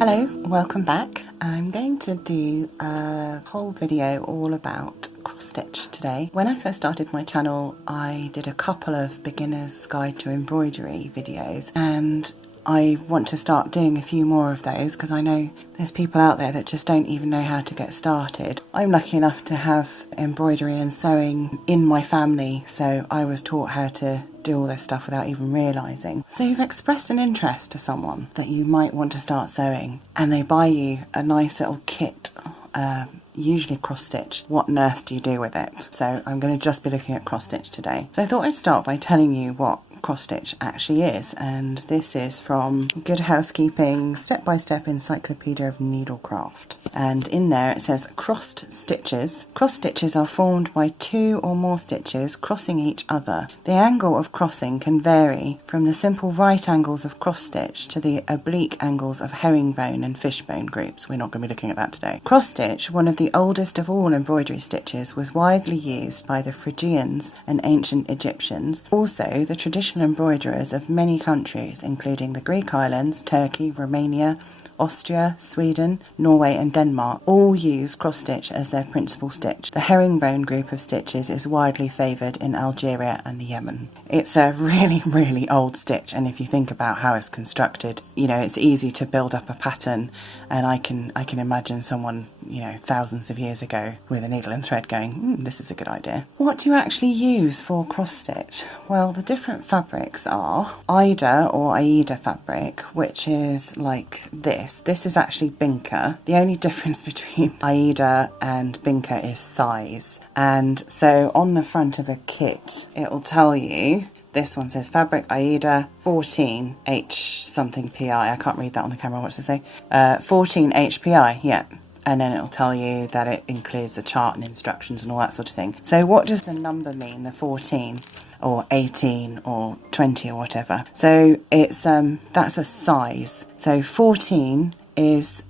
Hello, welcome back. I'm going to do a whole video all about cross stitch today. When I first started my channel, I did a couple of beginner's guide to embroidery videos, and I want to start doing a few more of those because I know there's people out there that just don't even know how to get started. I'm lucky enough to have embroidery and sewing in my family, so I was taught how to do all this stuff without even realising. So you've expressed an interest to someone that you might want to start sewing, and they buy you a nice little kit, usually cross stitch. What on earth do you do with it? So I'm going to just be looking at cross stitch today. So I thought I'd start by telling you what cross stitch actually is, and this is from Good Housekeeping Step-by-Step Encyclopedia of Needlecraft, and in there it says crossed stitches. Cross stitches are formed by two or more stitches crossing each other. The angle of crossing can vary from the simple right angles of cross stitch to the oblique angles of herringbone and fishbone groups. We're not going to be looking at that today. Cross stitch, one of the oldest of all embroidery stitches, was widely used by the Phrygians and ancient Egyptians. Also, the traditional embroiderers of many countries, including the Greek islands, Turkey, Romania, Austria, Sweden, Norway and Denmark, all use cross-stitch as their principal stitch. The herringbone group of stitches is widely favoured in Algeria and Yemen. It's a really, really old stitch, and if you think about how it's constructed, you know, it's easy to build up a pattern, and I can imagine someone, you know, thousands of years ago with a needle and thread going, this is a good idea. What do you actually use for cross-stitch? Well, the different fabrics are Aida or Aida fabric, which is like this. This is actually Binka. The only difference between Aida and Binka is size. And so on the front of a kit, it will tell you, this one says fabric Aida 14 H something PI. I can't read that on the camera. What does it say? 14 HPI, yeah. And then it'll tell you that it includes a chart and instructions and all that sort of thing. So what does the number mean, the 14 or 18 or 20 or whatever? So it's that's a size. So 14 is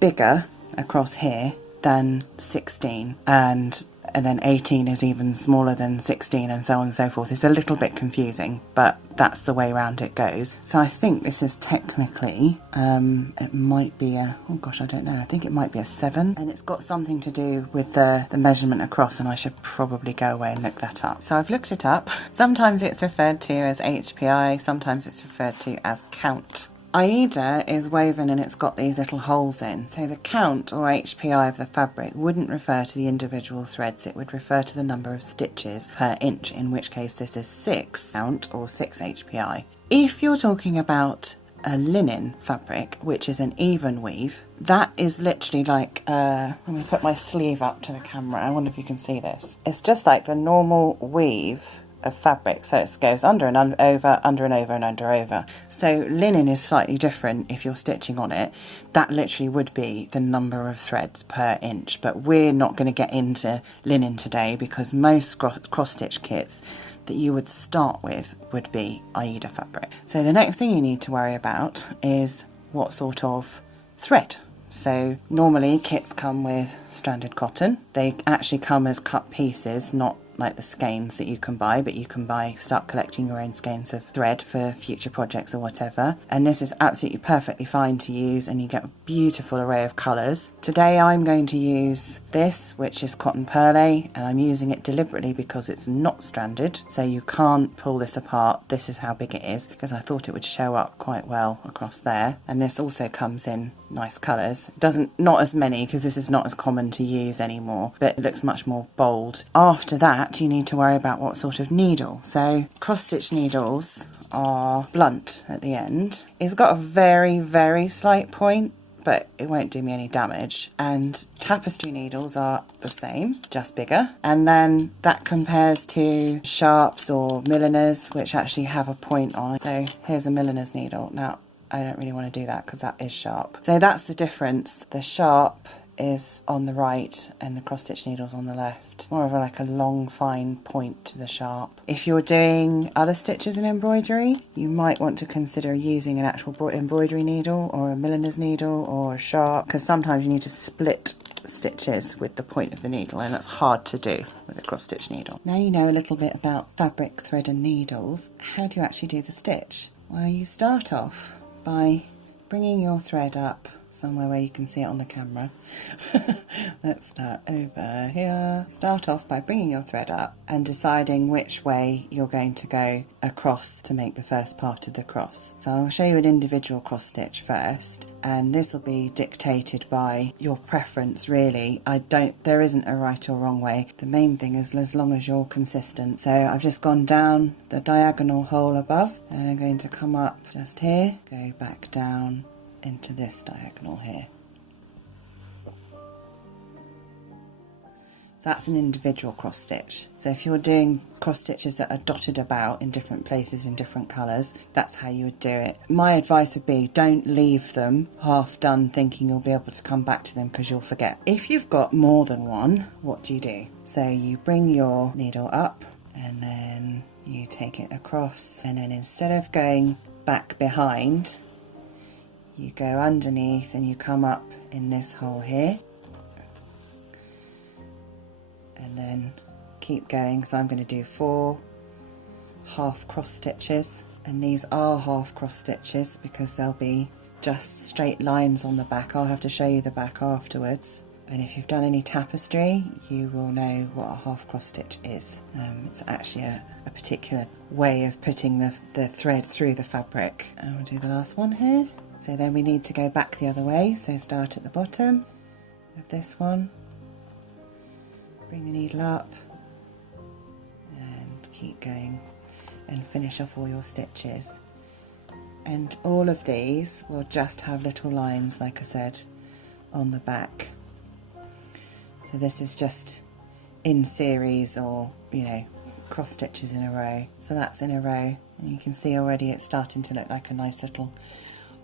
bigger across here than 16, and then 18 is even smaller than 16, and so on and so forth. It's a little bit confusing, but that's the way around it goes. So I think this is technically, it might be a, oh gosh, I don't know, I think it might be a 7, and it's got something to do with the measurement across, and I should probably go away and look that up. So I've looked it up. Sometimes it's referred to as HPI, sometimes it's referred to as count. Aida is woven and it's got these little holes in, so the count or HPI of the fabric wouldn't refer to the individual threads, it would refer to the number of stitches per inch, in which case this is 6 count or 6 HPI. If you're talking about a linen fabric, which is an even weave, that is literally like, let me put my sleeve up to the camera, I wonder if you can see this. It's just like the normal weave of fabric, so it goes under and over, under and over and under over. So linen is slightly different. If you're stitching on it, that literally would be the number of threads per inch, but we're not going to get into linen today because most cross-stitch kits that you would start with would be Aida fabric. So the next thing you need to worry about is what sort of thread. So normally kits come with stranded cotton. They actually come as cut pieces, not like the skeins that you can buy, but you can start collecting your own skeins of thread for future projects or whatever. And this is absolutely perfectly fine to use, and you get a beautiful array of colours. Today I'm going to use this, which is cotton perlé, and I'm using it deliberately because it's not stranded, so you can't pull this apart. This is how big it is, because I thought it would show up quite well across there. And this also comes in nice colours. Not as many, because this is not as common to use anymore, but it looks much more bold. After that, you need to worry about what sort of needle. So cross-stitch needles are blunt at the end. It's got a very, very slight point, but it won't do me any damage. And tapestry needles are the same, just bigger. And then that compares to sharps or milliners, which actually have a point on it. So here's a milliner's needle. Now, I don't really want to do that because that is sharp. So that's the difference. The sharp is on the right and the cross-stitch needle's on the left. More of like a long fine point to the sharp. If you're doing other stitches in embroidery, you might want to consider using an actual embroidery needle or a milliner's needle or a sharp, because sometimes you need to split stitches with the point of the needle, and that's hard to do with a cross-stitch needle. Now you know a little bit about fabric, thread and needles. How do you actually do the stitch? Well, you start off by bringing your thread up somewhere where you can see it on the camera. Let's start over here. Start off by bringing your thread up and deciding which way you're going to go across to make the first part of the cross. So I'll show you an individual cross stitch first, and this will be dictated by your preference really. There isn't a right or wrong way. The main thing is as long as you're consistent. So I've just gone down the diagonal hole above, and I'm going to come up just here, go back down into this diagonal here. So that's an individual cross stitch. So if you're doing cross stitches that are dotted about in different places in different colours, that's how you would do it. My advice would be don't leave them half done thinking you'll be able to come back to them, because you'll forget. If you've got more than one, what do? So you bring your needle up and then you take it across, and then instead of going back behind, you go underneath and you come up in this hole here, and then keep going. So I'm going to do 4 half cross stitches, and these are half cross stitches because they'll be just straight lines on the back. I'll have to show you the back afterwards, and if you've done any tapestry you will know what a half cross stitch is. It's actually a particular way of putting the thread through the fabric. And we'll do the last one here. So then we need to go back the other way, so start at the bottom of this one, bring the needle up and keep going and finish off all your stitches. And all of these will just have little lines, like I said, on the back. So this is just in series, or cross stitches in a row. So that's in a row, and you can see already it's starting to look like a nice little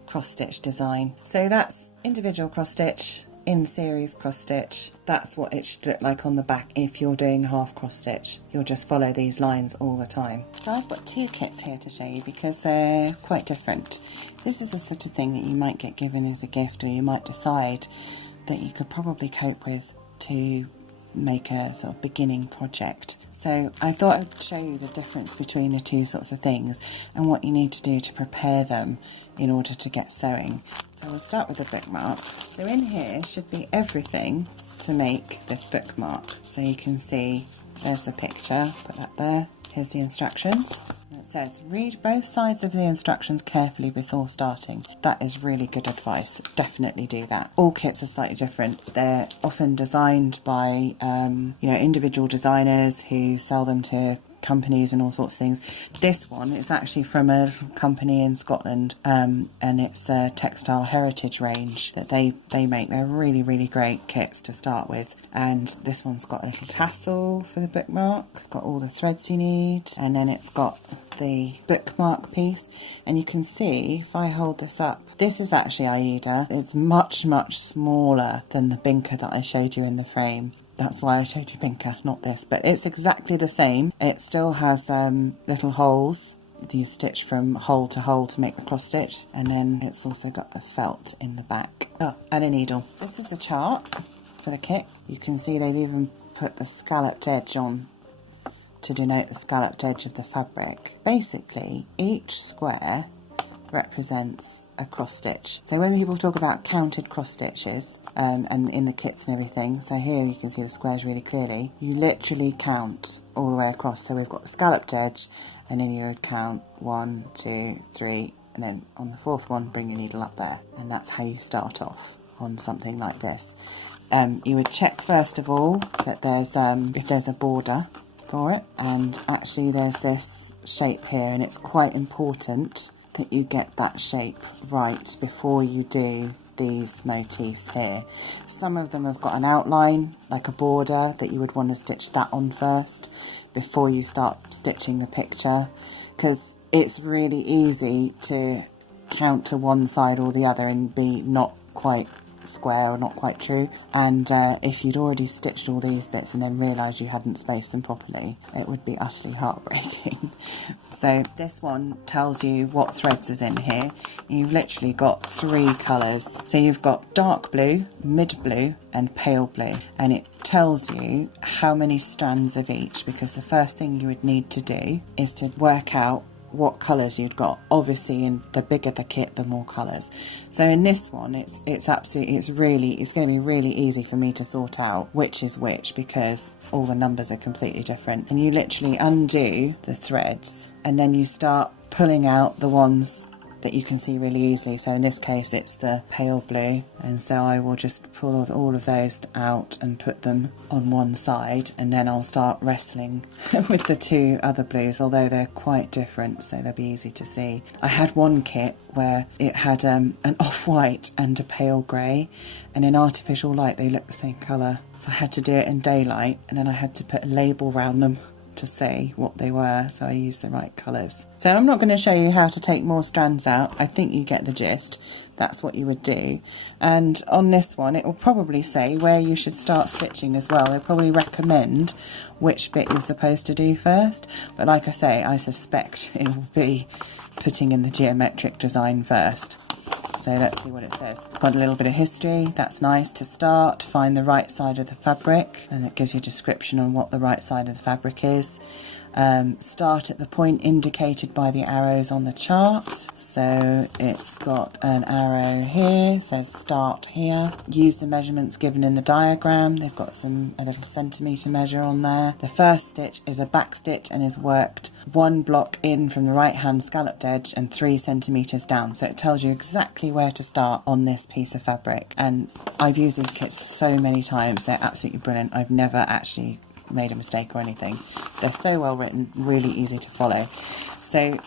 cross stitch design. So that's individual cross stitch, in series cross stitch. That's what it should look like on the back if you're doing half cross stitch. You'll just follow these lines all the time. So I've got 2 kits here to show you because they're quite different. This is the sort of thing that you might get given as a gift, or you might decide that you could probably cope with to make a sort of beginning project. So I thought I'd show you the difference between the 2 sorts of things and what you need to do to prepare them in order to get sewing. So we'll start with the bookmark. So in here should be everything to make this bookmark. So you can see there's the picture, put that there. Here's the instructions. And it says read both sides of the instructions carefully before starting. That is really good advice. Definitely do that. All kits are slightly different. They're often designed by individual designers who sell them to companies and all sorts of things. This one is actually from a little company in Scotland, and it's a textile heritage range that they make. They're really, really great kits to start with. And this one's got a little tassel for the bookmark. It's got all the threads you need, and then it's got the bookmark piece. And you can see if I hold this up, this is actually Aida. It's much, much smaller than the Binker that I showed you in the frame. That's why I showed you Binker, not this, but it's exactly the same. It still has little holes. You stitch from hole to make the cross stitch, and then it's also got the felt in the back. Oh, and a needle. This is the chart for the kit. You can see they've even put the scalloped edge on to denote the scalloped edge of the fabric. Basically, each square represents a cross stitch. So when people talk about counted cross stitches, and in the kits and everything, so here you can see the squares really clearly, you literally count all the way across. So we've got the scalloped edge, and then you would count 1, 2, 3, and then on the 4th one bring your needle up there, and that's how you start off on something like this. You would check first of all that there's if there's a border for it, and actually there's this shape here, and it's quite important that you get that shape right before you do these motifs here. Some of them have got an outline, like a border, that you would want to stitch that on first before you start stitching the picture, because it's really easy to count to one side or the other and be not quite square or not quite true, and if you'd already stitched all these bits and then realised you hadn't spaced them properly, it would be utterly heartbreaking. So this one tells you what threads is in here. You've literally got 3 colours. So you've got dark blue, mid blue and pale blue, and it tells you how many strands of each, because the first thing you would need to do is to work out what colours you'd got. Obviously, in the bigger the kit, the more colours. So in this one, it's going to be really easy for me to sort out which is which, because all the numbers are completely different. And you literally undo the threads, and then you start pulling out the ones that you can see really easily. So in this case it's the pale blue, and so I will just pull all of those out and put them on one side, and then I'll start wrestling with the two other blues, although they're quite different, so they'll be easy to see. I had one kit where it had an off-white and a pale grey, and in artificial light they look the same colour, so I had to do it in daylight, and then I had to put a label around them to say what they were, so I used the right colours. So I'm not going to show you how to take more strands out. I think you get the gist. That's what you would do. And on this one it will probably say where you should start stitching as well. They'll probably recommend which bit you're supposed to do first, but like I say, I suspect it will be putting in the geometric design first. So let's see what it says. It's got a little bit of history. That's nice to start. Find the right side of the fabric, and it gives you a description on what the right side of the fabric is. Start at the point indicated by the arrows on the chart. So it's got an arrow here, says start here. Use the measurements given in the diagram. They've got a little centimetre measure on there. The first stitch is a back stitch and is worked one block in from the right hand scalloped edge and 3 centimetres down. So it tells you exactly where to start on this piece of fabric. And I've used these kits so many times. They're absolutely brilliant. I've never actually made a mistake or anything. They're so well written, really easy to follow. So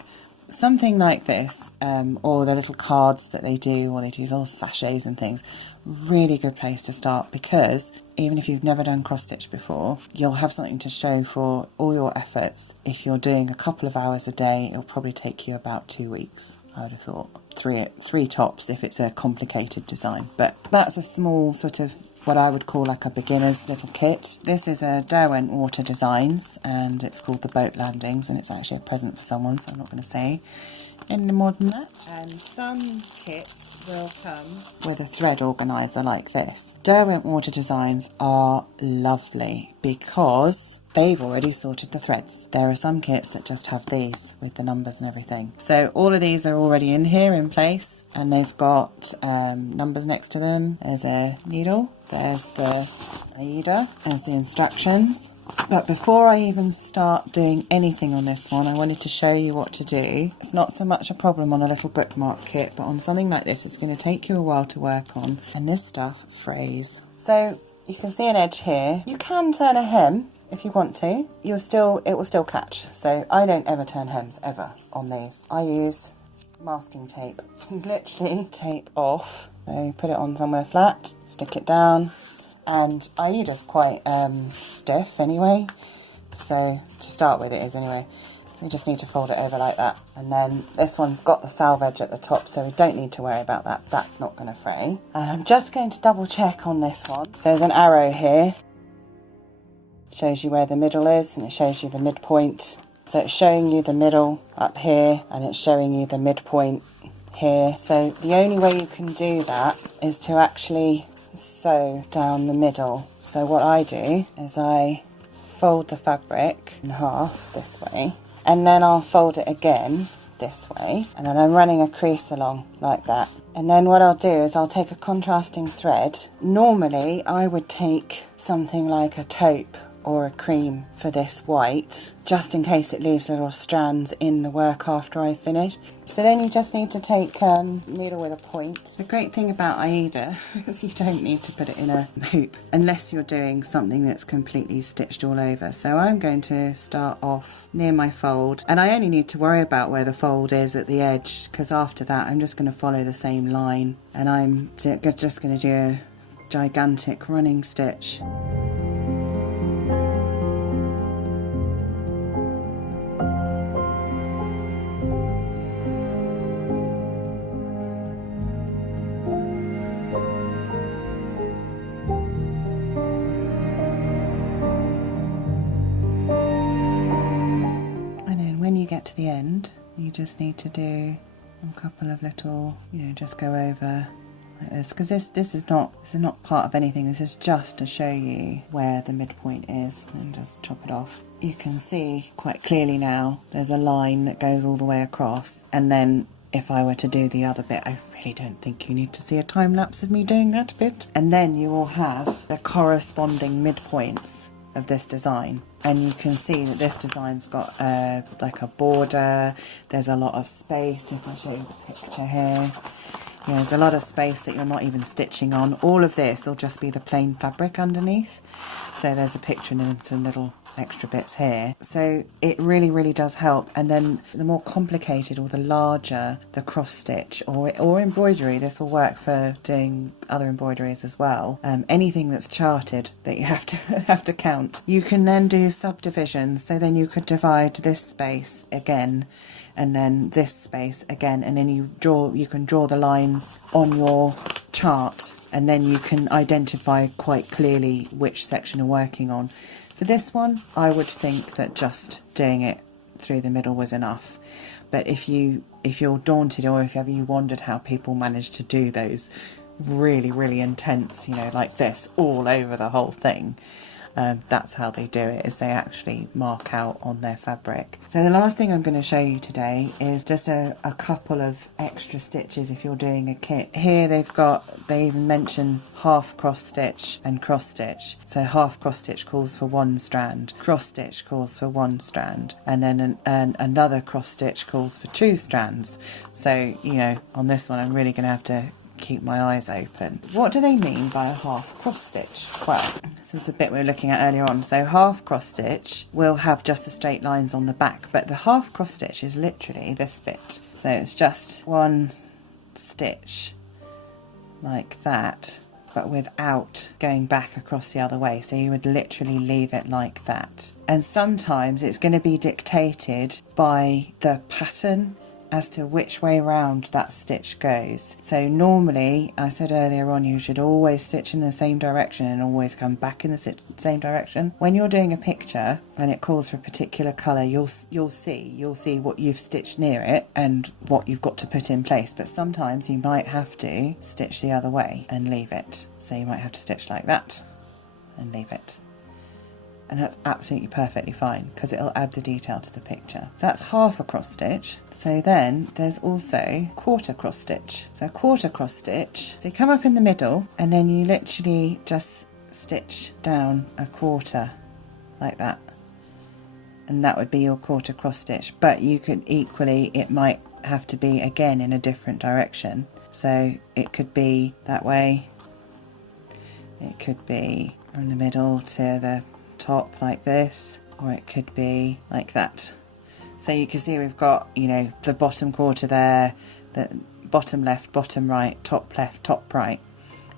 something like this, or the little cards that they do, or they do little sachets and things, really good place to start, because even if you've never done cross stitch before, you'll have something to show for all your efforts. If you're doing a couple of hours a day, it'll probably take you about 2 weeks. I would have thought three tops if it's a complicated design, but that's a small sort of what I would call like a beginner's little kit. This is a Derwent Water Designs, and it's called the Boat Landings, and it's actually a present for someone, so I'm not going to say any more than that. And some kits will come with a thread organizer like this. Derwent Water Designs are lovely because they've already sorted the threads. There are some kits that just have these with the numbers and everything. So all of these are already in here in place, and they've got numbers next to them. There's a needle, there's the Aida, there's the instructions. But before I even start doing anything on this one, I wanted to show you what to do. It's not so much a problem on a little bookmark kit, but on something like this, it's going to take you a while to work on, and this stuff frays. So you can see an edge here. You can turn a hem if you want to. It will still catch. So I don't ever turn hems ever on these. I use masking tape. Literally tape off. So put it on somewhere flat, stick it down, and Aida's quite stiff anyway. So to start with, it is anyway. You just need to fold it over like that, and then this one's got the salve edge at the top, so we don't need to worry about that. That's not going to fray. And I'm just going to double check on this one. So there's an arrow here. Shows you where the middle is, and it shows you the midpoint. So it's showing you the middle up here, and it's showing you the midpoint here. So the only way you can do that is to actually sew down the middle. So what I do is I fold the fabric in half this way, and then I'll fold it again this way, and then I'm running a crease along like that. And then what I'll do is I'll take a contrasting thread. Normally I would take something like a taupe or a cream for this white, just in case it leaves little strands in the work after I finish. So then you just need to take needle with a point. The great thing about Aida is you don't need to put it in a hoop unless you're doing something that's completely stitched all over. So I'm going to start off near my fold, and I only need to worry about where the fold is at the edge, because after that I'm just going to follow the same line, and I'm just going to do a gigantic running stitch. Get to the end, you just need to do a couple of little, just go over like this, because this is not part of anything. This is just to show you where the midpoint is, and just chop it off. You can see quite clearly now there's a line that goes all the way across, and then if I were to do the other bit, I really don't think you need to see a time lapse of me doing that bit. And then you will have the corresponding midpoints of this design, and you can see that this design's got like a border. There's a lot of space. If I show you the picture here, yeah, there's a lot of space that you're not even stitching on. All of this will just be the plain fabric underneath. So there's a picture and some little extra bits here. So it really does help. And then the more complicated or the larger the cross stitch or embroidery, this will work for doing other embroideries as well. Anything that's charted that you have to count. You can then do subdivisions. So then you could divide this space again, and then this space again, and then you can draw the lines on your chart, and then you can identify quite clearly which section you're working on. For this one, I would think that just doing it through the middle was enough. But if you're daunted, or if ever you wondered how people manage to do those really intense, you know, like this all over the whole thing, that's how they do it, is they actually mark out on their fabric. So the last thing I'm going to show you today is just a couple of extra stitches if you're doing a kit. Here they even mention half cross stitch and cross stitch. So half cross stitch calls for 1 strand, cross stitch calls for 1 strand, and then another cross stitch calls for 2 strands. So, you know, on this one I'm really going to have to keep my eyes open. What do they mean by a half cross stitch? Well, this was a bit we were looking at earlier on. So half cross stitch will have just the straight lines on the back, but the half cross stitch is literally this bit. So it's just 1 stitch like that, but without going back across the other way. So you would literally leave it like that. And sometimes it's going to be dictated by the pattern as to which way round that stitch goes. So normally, I said earlier on, you should always stitch in the same direction and always come back in the same direction. When you're doing a picture and it calls for a particular colour, you'll see what you've stitched near it and what you've got to put in place. But sometimes you might have to stitch the other way and leave it. So you might have to stitch like that and leave it. And that's absolutely perfectly fine, because it'll add the detail to the picture. So that's half a cross stitch. So then there's also quarter cross stitch. So quarter cross stitch, so you come up in the middle and then you literally just stitch down a quarter like that. And that would be your quarter cross stitch. But you could equally, it might have to be again in a different direction. So it could be that way. It could be from the middle to the top like this, or it could be like that. So you can see we've got, you know, the bottom quarter there, the bottom left, bottom right, top left, top right,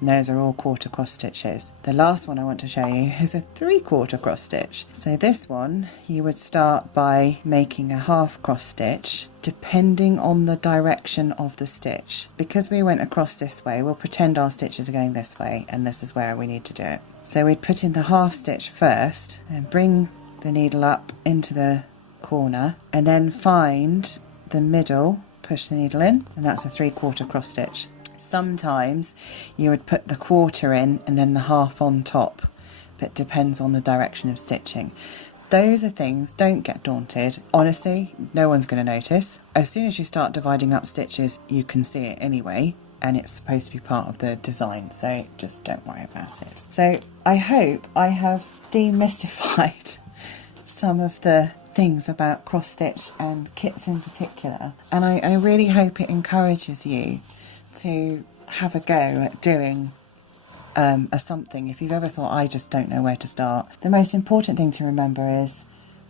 and those are all quarter cross stitches. The last one I want to show you is a 3/4 cross stitch. So this one you would start by making a half cross stitch depending on the direction of the stitch. Because we went across this way, we'll pretend our stitches are going this way, and this is where we need to do it. So we'd put in the half stitch first and bring the needle up into the corner, and then find the middle, push the needle in, and that's a 3/4 cross stitch. Sometimes you would put the quarter in and then the half on top, but it depends on the direction of stitching. Those are things, don't get daunted. Honestly, no one's going to notice. As soon as you start dividing up stitches, you can see it anyway, and it's supposed to be part of the design, so just don't worry about it. So I hope I have demystified some of the things about cross stitch and kits in particular, and I really hope it encourages you to have a go at doing something. If you've ever thought, I just don't know where to start, the most important thing to remember is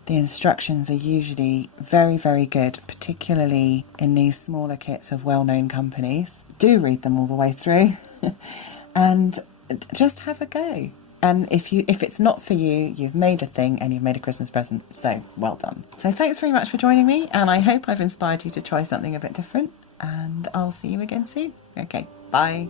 the instructions are usually very good, particularly in these smaller kits of well-known companies. Do read them all the way through and just have a go. And if it's not for you, you've made a thing and you've made a Christmas present, so well done. So thanks very much for joining me, and I hope I've inspired you to try something a bit different, and I'll see you again soon. Okay, bye.